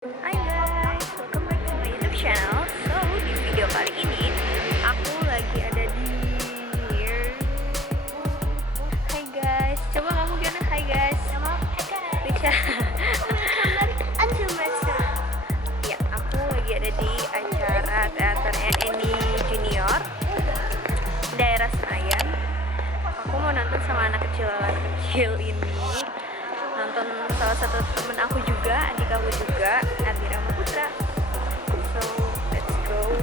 Hai guys, welcome back to my YouTube channel. So, di video kali ini aku lagi ada di Hai guys, coba kamu gimana? Hai guys. Bisa. Ya, aku lagi ada di acara teaternya Eni Junior daerah Senayan. Aku mau nonton sama anak kecil ini. Nonton salah satu temen aku juga, adik aku juga, Nadira Putra. So let's go.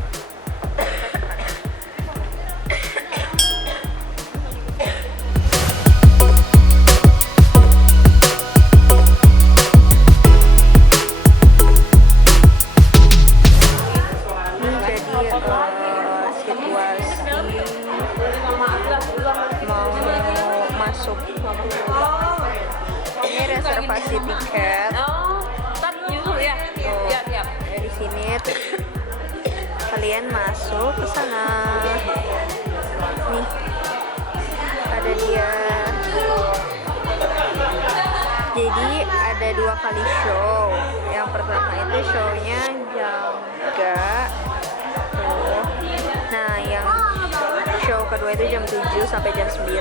Ini jadi situasi mau masuk. Ini reservasi tiket. Dari sini kalian masuk ke sana. Nih, ada dia. Jadi ada 2 kali show. Yang pertama itu shownya jam 3. Tuh. Nah, yang show kedua itu jam 7 sampai jam 9.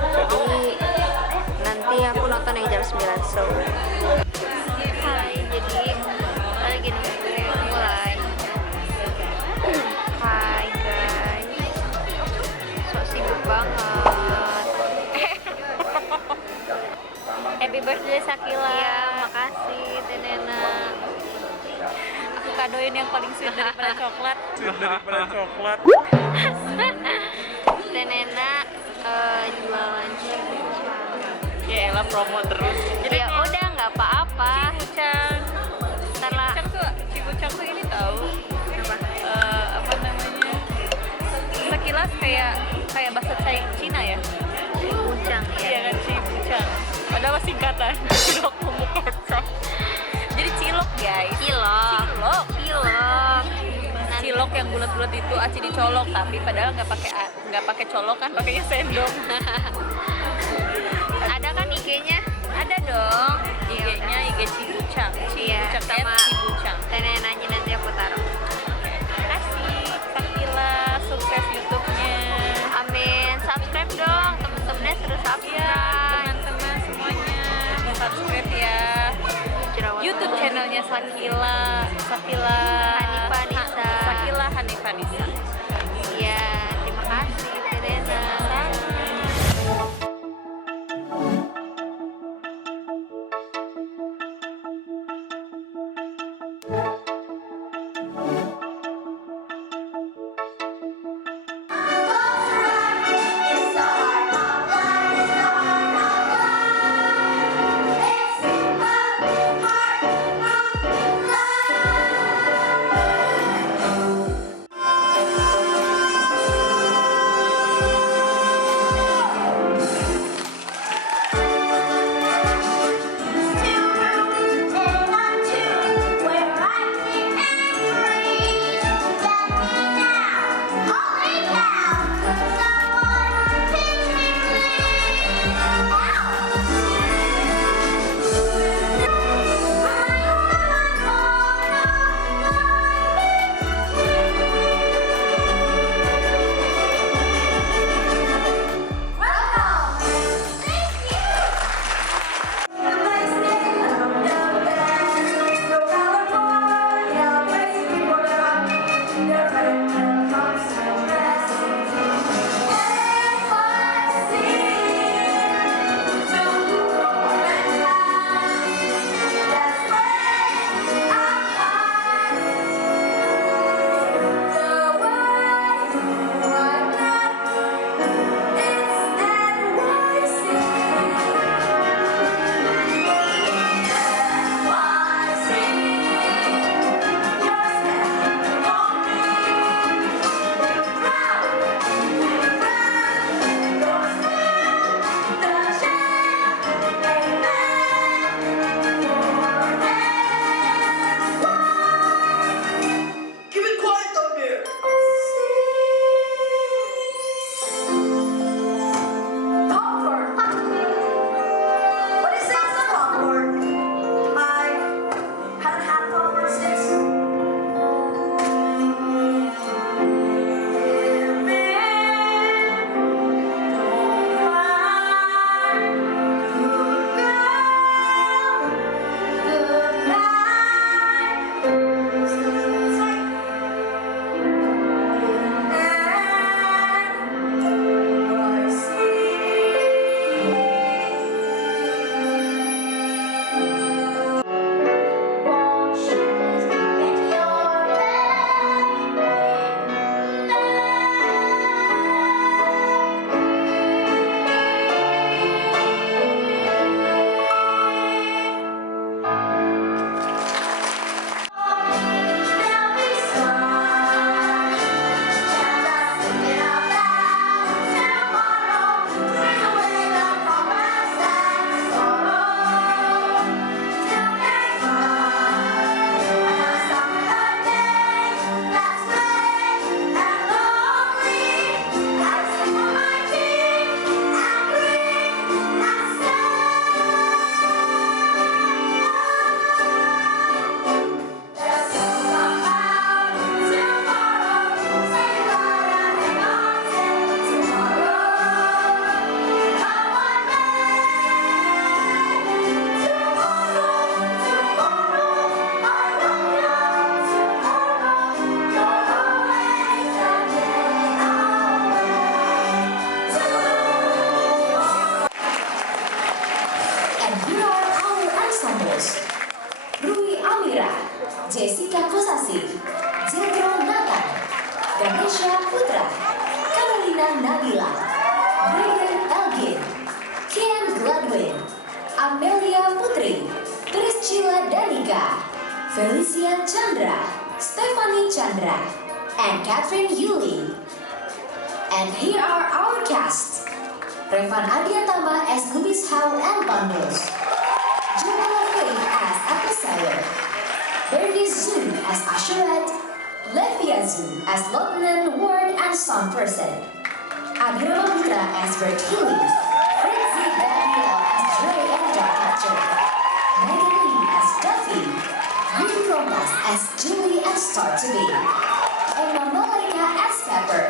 Jadi nanti aku nonton yang jam 9. So hai, jadi lagi nunggu mulai. Hai guys, sok sibuk banget. Happy birthday Sakila. Iya, makasih Tenena. Aku kadoin yang paling sweet daripada coklat. Tenena jualan cibucang. Ya elah promo terus. Jadi ya udah nggak apa-apa. Cibucang. Setelah Cibucang tuh ini tahu. apa? Apa namanya? Sekilas kayak bahasa Cina ya. Cibucang ya. Iya kan Cibucang. Padahal singkatan. Cilok bumbu kocok. Jadi cilok guys. Cilok. Cilok yang bulat-bulat itu aci dicolok, tapi padahal nggak pakai colokan, pakainya sendok. Ada kan IG-nya? Ada dong, IG-nya IG Cibucang. Iya, sama Cibucang. Tenenanya nanti aku taruh. Kasih Sakila sukses YouTube-nya. Amin. Subscribe dong, temen-temennya suruh Ya, subscribe. teman-teman semuanya subscribe ya. Jerawat YouTube dulu. channelnya Sakila Hanifah Nisa. Sakila Hanifah Nisa. Iya, terima kasih Terena. Prawira, Jessica Kosasi, Jethro Nathan, Ganesha Putra, Carolina Nabila, Brayden Elgin, Kian Gladwin, Amelia Putri, Priscilla Danika, Felicia Chandra, Stephanie Chandra, and Catherine Yuli. And here are our cast. Revan Adiatama as Lubis Hau and Bundles, Jumala Faith as Apisayo, Bernice Zhu as Ashuret, Levia Zhu as Lieutenant Ward and Sound Person, Abhirama Putra as Bert Healy, Fritzy Daniel as Dre and Dog Catcher, Megan Lee as Duffy, Yuri Romas as Julie and Star to Be, Emma Malaika as Pepper,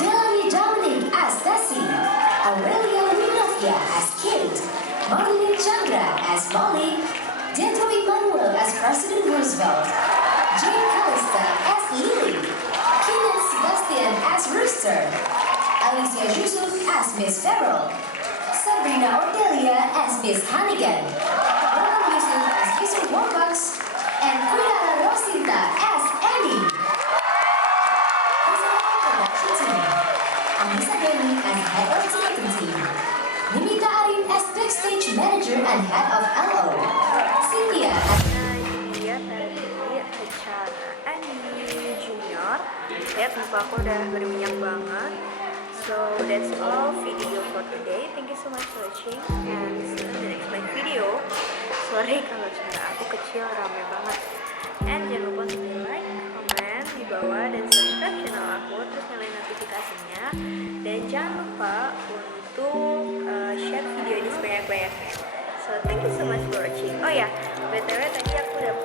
Delany Dominic as Tessie, Aurelia Winovia as Kate, Marilyn Chandra as Molly, Jethro Emmanuel as President Roosevelt, Jane Callista as Lily, Keenan Sebastian as Rooster, Alicia Yusuf as Miss Farrell, Sabrina Ordelia as Miss Hannigan, Ronald Yusuf as Mr. Warbucks, and Kudara Rosinta as Annie. Production team. Anissa Demi as Head of Ticketing Team, Nimita Arin as Backstage Manager and Head of LO, Cynthia as Nah, ini dia tadi acara Annie Junior. Lihat muka aku udah berminyak banget. So that's all video for today. Thank you so much for watching and see you in the next my video. Sorry kalau suara aku kecil, rame banget. And jangan lupa untuk like, comment di bawah dan subscribe channel aku, terus nyalain notifikasinya. Dan jangan lupa untuk share video ini sebanyak-banyaknya. So thank you so much for watching. Oh ya, btw tadi aku dapat